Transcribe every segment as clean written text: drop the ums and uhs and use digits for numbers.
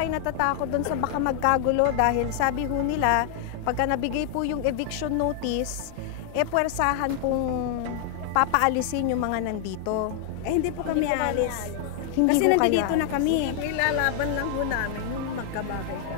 kayo natatakot doon sa baka magkagulo dahil sabi ho nila, pagka nabigay po yung eviction notice, puwersahan pong papaalisin yung mga nandito. Hindi po kami aalis. Hindi Kasi ho nandito kayo na kami. Ilalaban lang ho namin yung magkabahay ka.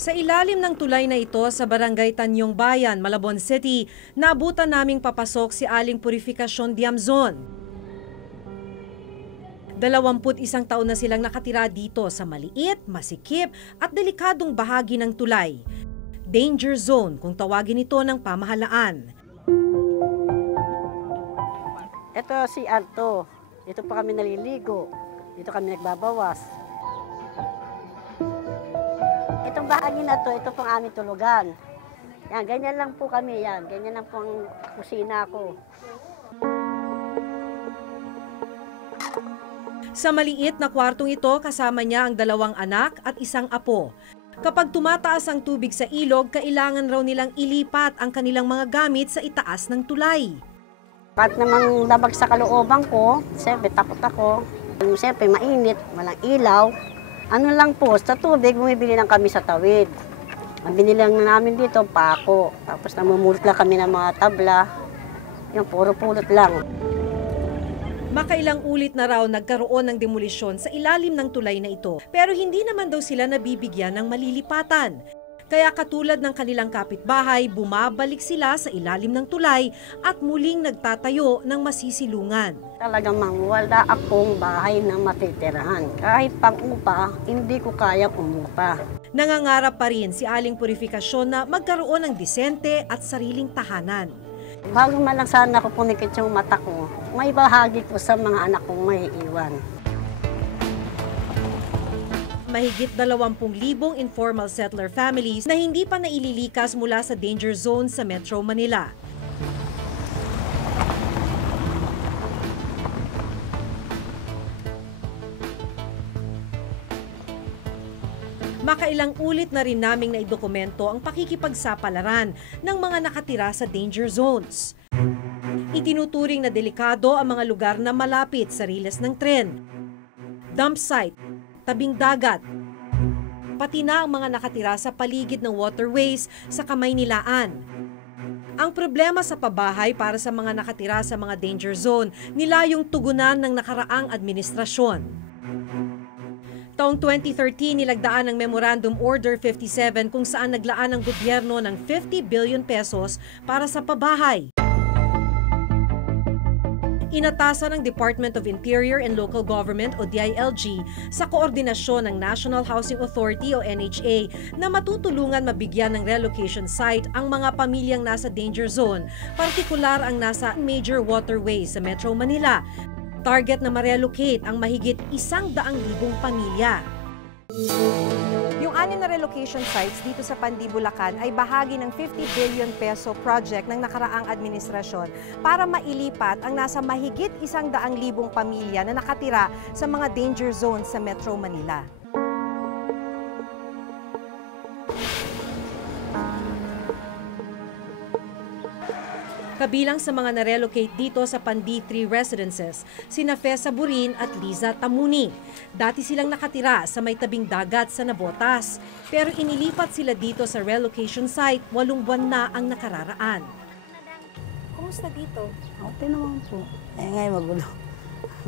Sa ilalim ng tulay na ito sa Barangay Tanyong Bayan, Malabon City, naabutan naming papasok si Aling Purificasyon Diamzon. 21 taon na silang nakatira dito sa maliit, masikip at delikadong bahagi ng tulay. Danger zone kung tawagin ito ng pamahalaan. Ito si Arto. Dito pa kami naliligo. Dito kami nagbabawas. Itong bahagi na to, ito pong aming tulugan. Yan, ganyan lang po kami yan. Ganyan lang po ang kusina ko. Sa maliit na kwartong ito, kasama niya ang 2 anak at 1 apo. Kapag tumataas ang tubig sa ilog, kailangan raw nilang ilipat ang kanilang mga gamit sa itaas ng tulay. Kahit namang labag sa kalooban ko, siyempre takot ako. Siyempre mainit, walang ilaw. Ano lang po, sa tubig, bumibili lang kami sa tawid. Ang binili lang namin dito, pako. Tapos namumulot lang kami ng mga tabla. Yung puro pulot lang. Makailang ulit na raw nagkaroon ng demolisyon sa ilalim ng tulay na ito. Pero hindi naman daw sila nabibigyan ng malilipatan. Kaya katulad ng kanilang kapitbahay, bumabalik sila sa ilalim ng tulay at muling nagtatayo ng masisilungan. Talagang wala akong bahay na matitirahan. Kahit pang-upa, hindi ko kayang umupa. Nangangarap pa rin si Aling Purificasyon na magkaroon ng disente at sariling tahanan. Bago man lang sana ako punikit yung mata ko, may bahagi ko sa mga anak kong may iwan. Mahigit 20,000 informal settler families na hindi pa naililikas mula sa danger zone sa Metro Manila. Makailang ulit na rin naming naidokumento ang pakikipagsapalaran ng mga nakatira sa danger zones. Itinuturing na delikado ang mga lugar na malapit sa riles ng tren, dump site, tabing dagat, pati na ang mga nakatira sa paligid ng waterways sa Kamaynilaan. Ang problema sa pabahay para sa mga nakatira sa mga danger zone nila yung tugunan ng nakaraang administrasyon. Taong 2013, nilagdaan ng Memorandum Order 57 kung saan naglaan ng gobyerno ng 50 billion pesos para sa pabahay. Inatasan ng Department of Interior and Local Government o DILG sa koordinasyon ng National Housing Authority o NHA na matutulungan mabigyan ng relocation site ang mga pamilyang nasa danger zone, partikular ang nasa major waterways sa Metro Manila. Target na ma-relocate ang mahigit 100,000 pamilya. Yung 6 na relocation sites dito sa Pandi, Bulacan ay bahagi ng 50 billion peso project ng nakaraang administrasyon para mailipat ang nasa mahigit 100,000 pamilya na nakatira sa mga danger zones sa Metro Manila. Kabilang sa mga na-relocate dito sa Pandi 3 residences, sina Fesa Burin at Liza Tamuni. Dati silang nakatira sa may tabing dagat sa Navotas, pero inilipat sila dito sa relocation site 8 buwan na ang nakararaan. Kumusta dito? Okay naman po. Ngayon magulo.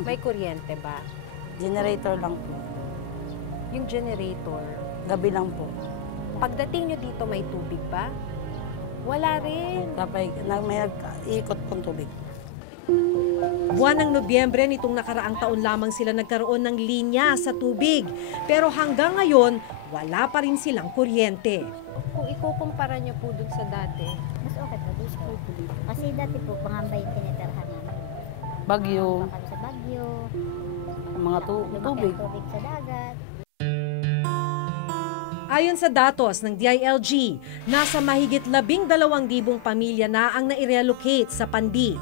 May kuryente ba? Generator lang po. Yung generator, Gabi lang po. pagdating nyo dito may tubig ba? Wala rin. Kapag may ikot pong tubig. Buwan ng Nobyembre nitong nakaraang taon lamang sila nagkaroon ng linya sa tubig. Pero hanggang ngayon, wala pa rin silang kuryente. Kung ikukumpara nyo po dun sa dati, Mas okay po, this po dito. Kasi dati po, pangambay tinitirahan namin. Bagyo, Kami sa Bagyo, mga lumaki tubig. ang tubig sa dagat. Ayon sa datos ng DILG, nasa mahigit 12,000 pamilya na ang nai-relocate sa Pandi.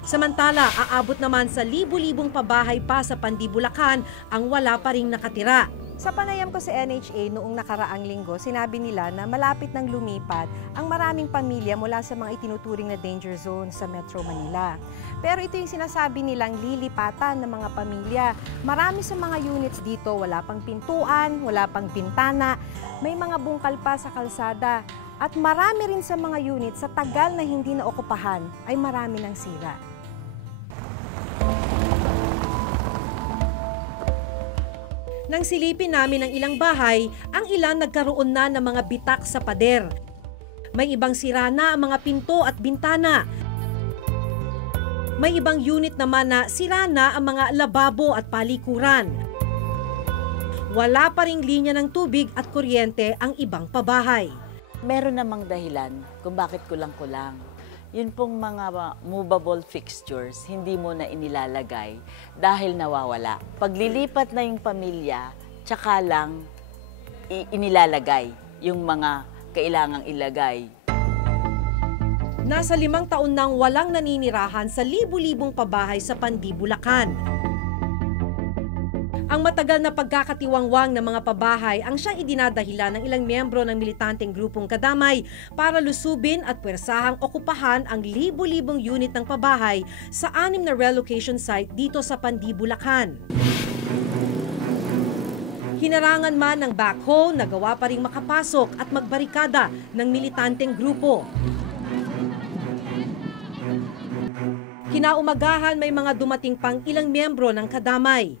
Samantala, aabot naman sa libu-libong pabahay pa sa Pandi, Bulacan ang wala pa ring nakatira. Sa panayam ko sa NHA noong nakaraang linggo, sinabi nila na malapit nang lumipat ang maraming pamilya mula sa mga itinuturing na danger zone sa Metro Manila. Pero ito yung sinasabi nilang lilipatan ng mga pamilya. Marami sa mga units dito, wala pang pintuan, wala pang bintana, may mga bungkal pa sa kalsada. At marami rin sa mga units sa tagal na hindi naokupahan ay marami ng sira. Nang silipin namin ang ilang bahay, ang ilan nagkaroon na ng mga bitak sa pader. May ibang sira na ang mga pinto at bintana. May ibang unit naman na sira na ang mga lababo at palikuran. Wala pa ring linya ng tubig at kuryente ang ibang pabahay. Meron namang dahilan kung bakit kulang-kulang. Yun pong mga movable fixtures, hindi mo na inilalagay dahil nawawala. Paglilipat na yung pamilya, tsaka lang inilalagay yung mga kailangang ilagay. Nasa 5 taon nang walang naninirahan sa libu-libong pabahay sa Pandi, Bulacan. Ang matagal na pagkakatiwangwang ng mga pabahay ang siyang idinadahilan ng ilang miyembro ng militanteng grupong Kadamay para lusubin at pwersahang okupahan ang libu-libong unit ng pabahay sa 6 na relocation site dito sa Pandi, Bulacan. Hinarangan man ng backhoe, nagawa pa ring makapasok at magbarikada ng militanteng grupo. Kinaumagahan may mga dumating pang ilang miyembro ng Kadamay.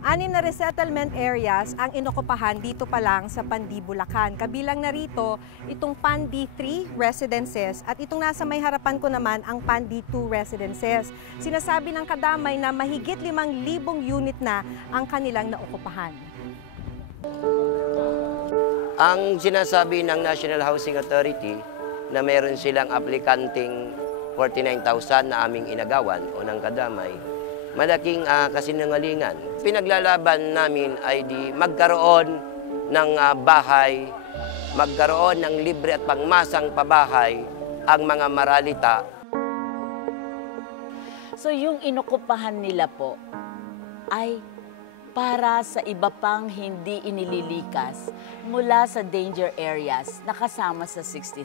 6 na resettlement areas ang inokupahan dito pa lang sa Pandi, Bulacan. Kabilang na rito itong Pandi 3 residences at itong nasa may harapan ko naman ang Pandi 2 residences. Sinasabi ng Kadamay na mahigit 5,000 unit na ang kanilang naokupahan. Ang sinasabi ng National Housing Authority na meron silang aplikanting 49,000 na aming inagawan o ng Kadamay, malaking kasinungalingan. Pinaglalaban namin ay di magkaroon ng bahay, magkaroon ng libre at pangmasang pabahay ang mga maralita. So yung inokupahan nila po ay para sa iba pang hindi inililikas mula sa danger areas na kasama sa 60,000.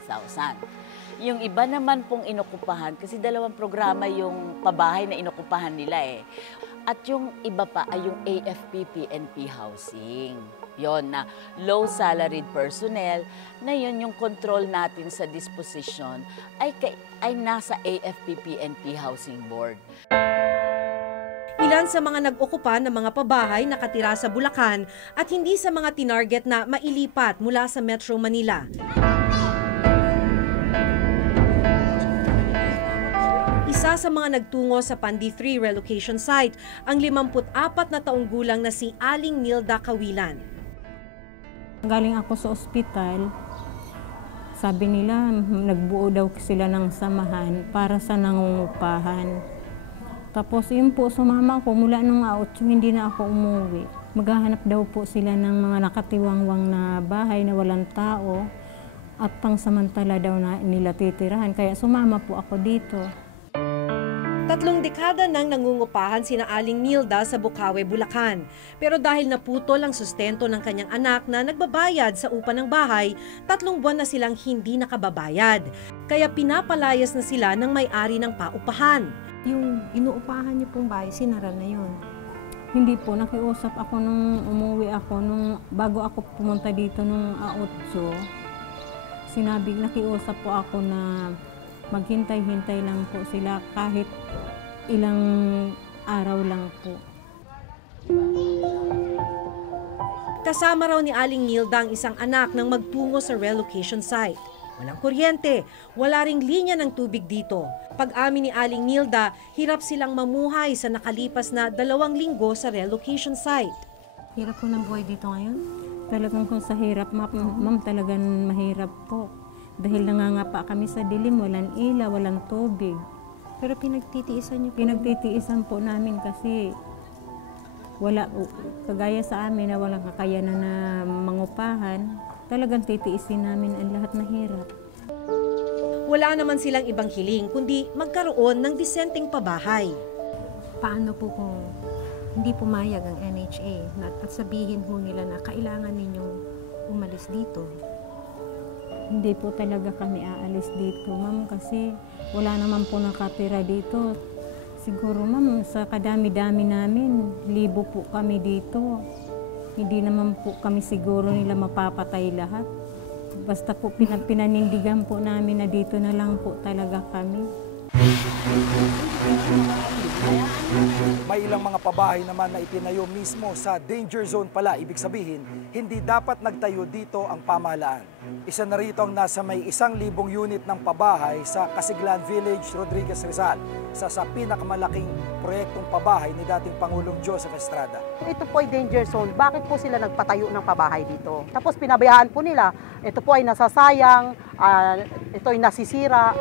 Yung iba naman pong inokupahan, kasi 2 programa yung pabahay na inokupahan nila eh. At yung iba pa ay yung AFP PNP housing. Yon na low salaried personnel, na yun yung control natin sa disposition ay nasa AFP PNP Housing Board. Ilan sa mga nag-okupa ng mga pabahay nakatira sa Bulacan at hindi sa mga tinarget na mailipat mula sa Metro Manila. Isa sa mga nagtungo sa Pandi 3 relocation site ang 54 na taong gulang na si Aling Nilda Kawilan. Galing ako sa ospital, sabi nila nagbuo daw sila ng samahan para sa nangungupahan. Tapos yun po, sumama ko mula nung 8, hindi na ako umuwi. Maghahanap daw po sila ng mga nakatiwangwang na bahay na walang tao at pangsamantala daw na nila titirahan. Kaya sumama po ako dito. 3 dekada nang nangungupahan sina Aling Nilda sa Bukawe, Bulacan. Pero dahil naputol ang sustento ng kanyang anak na nagbabayad sa upa ng bahay, 3 buwan na silang hindi nakababayad. Kaya pinapalayas na sila ng may-ari ng paupahan. Yung inuupahan niyo pong bahay, sinara na yun. Hindi po, nakiusap ako nung umuwi ako, bago ako pumunta dito nung 8. Nakiusap po ako na maghintay-hintay lang po sila kahit ilang araw lang po. Kasama raw ni Aling Nilda ang isang anak nang magtungo sa relocation site. Walang kuryente, wala ring linya ng tubig dito. Pag-amin ni Aling Nilda, hirap silang mamuhay sa nakalipas na 2 linggo sa relocation site. Hirap po ng buhay dito ngayon? Talagang kung sa hirap, ma'am, talagang mahirap po. Dahil nangangapa kami sa dilim, walang ilaw, walang tubig. Pero pinagtitiisan niyo po? Pinagtitiisan po namin kasi wala, kagaya sa amin na walang kakayanan na mangupahan, talagang titiisin namin ang lahat na hirap. Wala naman silang ibang hiling kundi magkaroon ng disenteng pabahay. Paano po kung hindi pumayag ang NHA at sabihin po nila na kailangan ninyong umalis dito. Hindi po talaga kami aalis dito, ma'am, kasi wala naman po nakatira dito. Siguro, ma'am, sa kadami-dami namin, 1,000 po kami dito. Hindi naman po kami siguro nila mapapatay lahat. Basta po pinanindigan po namin na dito na lang po talaga kami. May ilang mga pabahay naman na itinayo mismo sa danger zone pala. Ibig sabihin, hindi dapat nagtayo dito ang pamahalaan. Isa na rito ang nasa may 1,000 unit ng pabahay sa Casiglan Village, Rodriguez, Rizal. Sa pinakamalaking proyektong pabahay ni dating Pangulong Joseph Estrada. Ito po ay danger zone. Bakit po sila nagpatayo ng pabahay dito? Tapos pinabayaan po nila, ito po ay nasasayang, ito ay nasisira.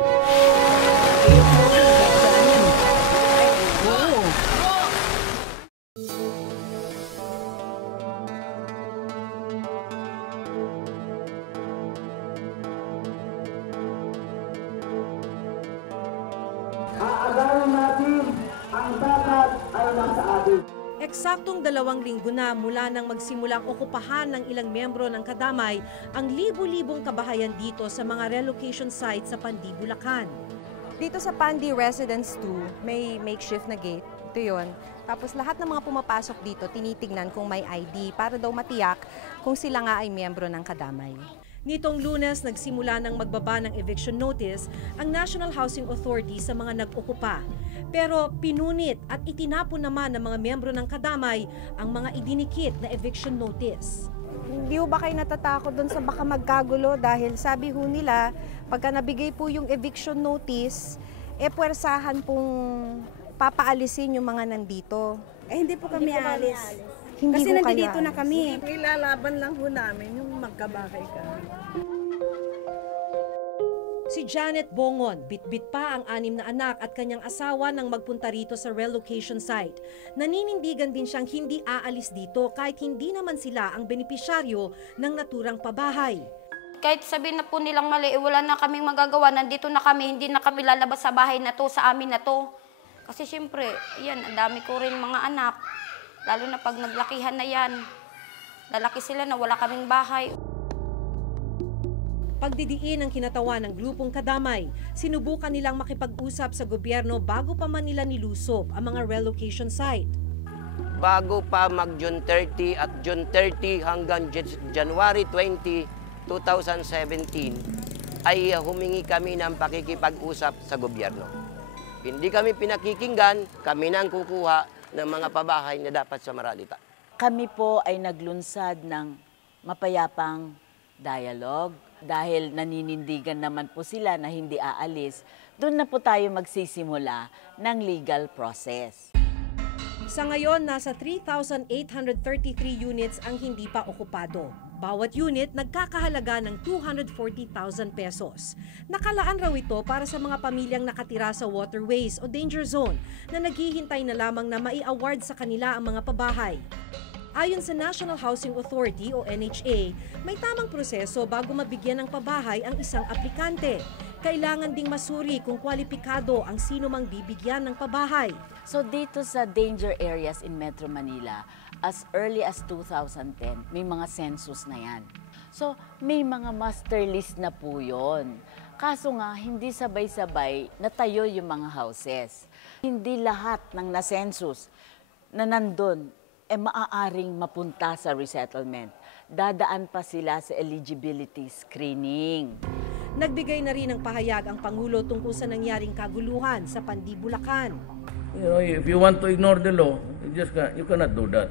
Eksaktong 2 linggo na mula nang magsimulang okupahan ng ilang miyembro ng Kadamay ang libu-libong kabahayan dito sa mga relocation sites sa Pandi, Bulacan. Dito sa Pandi Residence 2, may makeshift na gate. Ito yun. Tapos lahat ng mga pumapasok dito, tinitignan kung may ID para daw matiyak kung sila nga ay miyembro ng Kadamay. Nitong Lunes, nagsimula ng magbaba ng eviction notice ang National Housing Authority sa mga nag-okupa. Pero pinunit at itinapon naman ng mga miyembro ng Kadamay ang mga idinikit na eviction notice. Hindi ba kayo natatakot doon sa baka magkagulo dahil sabi ho nila, pagka nabigay po yung eviction notice, puwersahan pong papaalisin yung mga nandito. Hindi po kami aalis. Hindi kasi ho nandito kayo na kami. Ilalaban lang ho namin yung magkabahay kami. Si Janet Bongon, bitbit pa ang 6 na anak at kanyang asawa nang magpunta rito sa relocation site. Naninindigan din siyang hindi aalis dito kahit hindi naman sila ang benepisyaryo ng naturang pabahay. Kahit sabihin na po nilang mali, wala na kaming magagawa, nandito na kami, hindi na kami lalabas sa bahay na to, sa amin na to. Kasi siyempre, yan, ang dami ko rin mga anak. Lalo na pag naglakihan na yan, lalaki sila na wala kaming bahay. Pagdidiin ang kinatawa ng grupong Kadamay, sinubukan nilang makipag-usap sa gobyerno bago pa man nila nilusob ang mga relocation site. Bago pa mag-June 30 at June 30 hanggang January 20, 2017, ay humingi kami ng pakikipag-usap sa gobyerno. Hindi kami pinakikinggan, kami nang kukuha ng mga pabahay na dapat sa Maralita. Kami po ay naglunsad ng mapayapang dialogue dahil naninindigan naman po sila na hindi aalis. Doon na po tayo magsisimula ng legal process. Sa ngayon, nasa 3,833 units ang hindi pa okupado. Bawat unit nagkakahalaga ng 240,000 pesos. Nakalaan raw ito para sa mga pamilyang nakatira sa waterways o danger zone na naghihintay na lamang na mai-award sa kanila ang mga pabahay. Ayon sa National Housing Authority o NHA, may tamang proseso bago mabigyan ng pabahay ang isang aplikante. Kailangan ding masuri kung kwalipikado ang sino mang bibigyan ng pabahay. So dito sa danger areas in Metro Manila, as early as 2010, may mga census na yan. So may mga master list na po yun. Kaso nga, hindi sabay-sabay natayo yung mga houses. Hindi lahat ng na-census na nandun maaaring mapunta sa resettlement. Dadaan pa sila sa eligibility screening. Nagbigay na rin ng pahayag ang Pangulo tungkol sa nangyaring kaguluhan sa Pandi, Bulacan. You know, if you want to ignore the law, you cannot do that.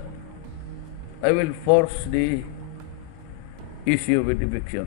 I will force the issue with eviction.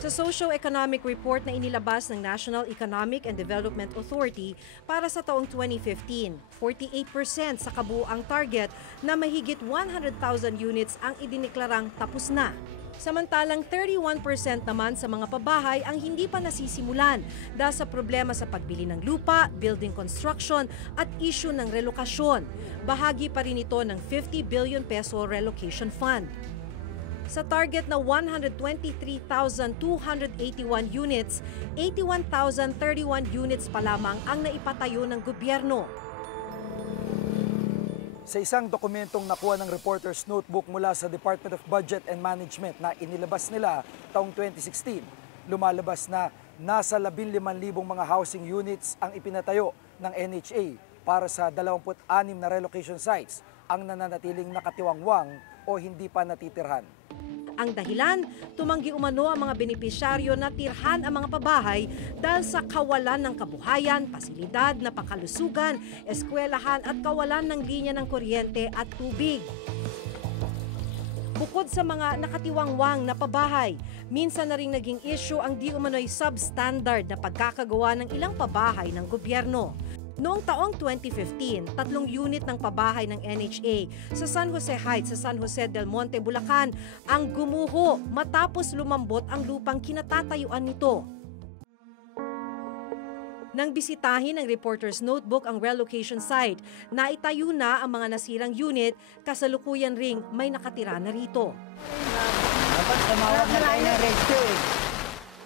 Sa socio-economic report na inilabas ng National Economic and Development Authority para sa taong 2015, 48% sa kabuuang target na mahigit 100,000 units ang idineklarang tapos na. Samantalang 31% naman sa mga pabahay ang hindi pa nasisimulan dahil sa problema sa pagbili ng lupa, building construction at issue ng relokasyon. Bahagi pa rin ito ng 50 billion peso relocation fund. Sa target na 123,281 units, 81,031 units pa lamang ang naipatayo ng gobyerno. Sa isang dokumentong nakuha ng Reporter's Notebook mula sa Department of Budget and Management na inilabas nila taong 2016, lumalabas na nasa 15,000 mga housing units ang ipinatayo ng NHA para sa 26 na relocation sites ang nananatiling nakatiwangwang o hindi pa natitirhan. Ang dahilan, tumanggi umano ang mga benepisyaryo na tirhan ang mga pabahay dahil sa kawalan ng kabuhayan, pasilidad na pangkalusugan, eskwelahan at kawalan ng linya ng kuryente at tubig. Bukod sa mga nakatiwangwang na pabahay, minsan na ring naging issue ang di umano'y substandard na pagkakagawa ng ilang pabahay ng gobyerno. Noong taong 2015, 3 unit ng pabahay ng NHA sa San Jose Heights sa San Jose del Monte, Bulacan ang gumuho matapos lumambot ang lupang kinatatayuan nito. Nang bisitahin ng Reporter's Notebook ang relocation site, naitayo na ang mga nasirang unit, kasalukuyan ring may nakatira na rito.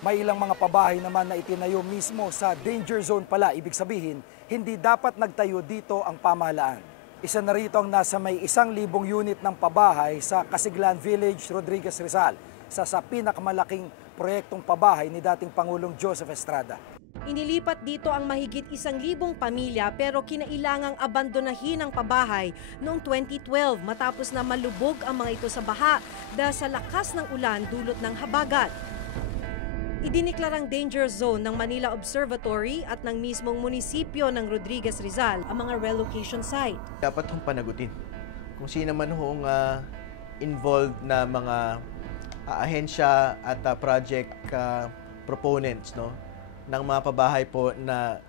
May ilang mga pabahay naman na itinayo mismo sa danger zone pala, ibig sabihin, hindi dapat nagtayo dito ang pamahalaan. Isa na rito ang nasa may 1,000 unit ng pabahay sa Casiglan Village, Rodriguez, Rizal, sa pinakamalaking proyektong pabahay ni dating Pangulong Joseph Estrada. Inilipat dito ang mahigit 1,000 pamilya pero kinailangang abandonahin ang pabahay noong 2012 matapos na malubog ang mga ito sa baha dahil sa lakas ng ulan dulot ng habagat. Idiniklarang danger zone ng Manila Observatory at ng mismong munisipyo ng Rodriguez, Rizal ang mga relocation site. Dapat hong panagutin kung sino man hong involved na mga ahensya at project proponents, no, ng mga pabahay po na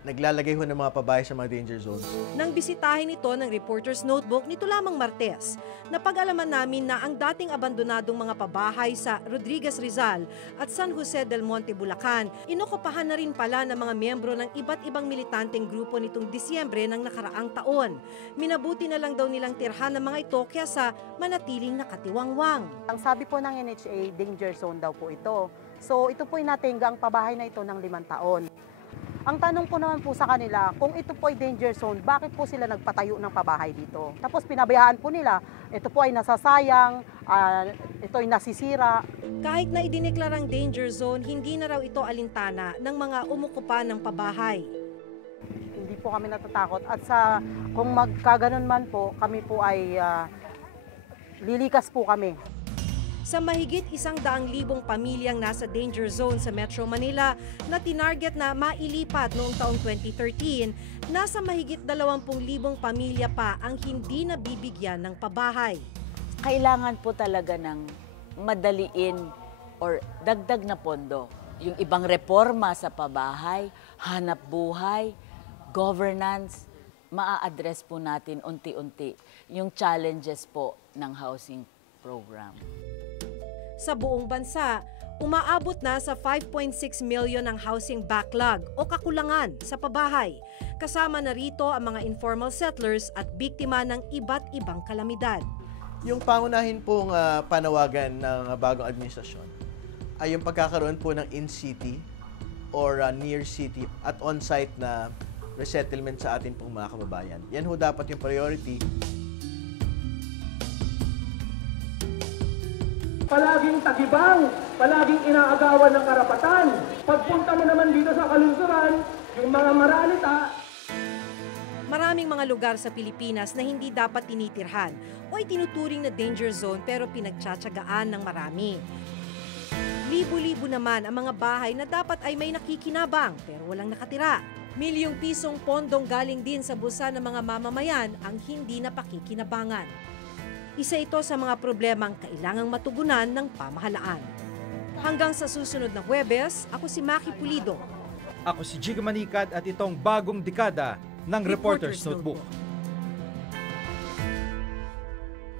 naglalagay ho ng mga pabahay sa mga danger zones. Nang bisitahin ito ng Reporter's Notebook nito lamang Martes, napag-alaman namin na ang dating abandonadong mga pabahay sa Rodriguez, Rizal at San Jose del Monte, Bulacan, inokupahan na rin pala ng mga miyembro ng iba't ibang militanteng grupo nitong Disyembre ng nakaraang taon. Minabuti na lang daw nilang tirhan ng mga ito kaysa manatiling nakatiwangwang. Ang sabi po ng NHA, danger zone daw po ito. So ito po inatingga ang pabahay na ito ng 5 taon. Ang tanong po naman po sa kanila, kung ito po ay danger zone, bakit po sila nagpatayo ng pabahay dito? Tapos pinabayaan po nila, ito po ay nasasayang, ito ay nasisira. Kahit na idineklarang danger zone, hindi na raw ito alintana ng mga umukupa ng pabahay. Hindi po kami natatakot at kung magkaganon man po, kami po ay lilikas po kami. Sa mahigit 100,000 pamilyang nasa danger zone sa Metro Manila na tinarget na mailipat noong taong 2013, nasa mahigit 20,000 pamilya pa ang hindi nabibigyan ng pabahay. Kailangan po talaga ng madaliin or dagdag na pondo. Yung ibang reforma sa pabahay, hanap buhay, governance, maa-address po natin unti-unti yung challenges po ng housing program. Sa buong bansa, umaabot na sa 5.6 million ang housing backlog o kakulangan sa pabahay. Kasama na rito ang mga informal settlers at biktima ng iba't ibang kalamidad. Yung pangunahin pong panawagan ng bagong administrasyon ay yung pagkakaroon po ng in-city or near city at on-site na resettlement sa ating pong mga kababayan. Yan ho dapat yung priority. Palaging tagibang, palaging inaagawan ng karapatan. Pagpunta mo naman dito sa kalungsuran, yung mga maralita. Maraming mga lugar sa Pilipinas na hindi dapat tinitirhan o itinuturing na danger zone pero pinagtsatsagaan ng marami. Libo-libo naman ang mga bahay na dapat ay may nakikinabang pero walang nakatira. Milyong pisong pondong galing din sa busa ng mga mamamayan ang hindi napakikinabangan. Isa ito sa mga problemang kailangang matugunan ng pamahalaan. Hanggang sa susunod na Huwebes, ako si Maki Pulido. Ako si Jiga Manikad at itong bagong dekada ng Reporter's Notebook.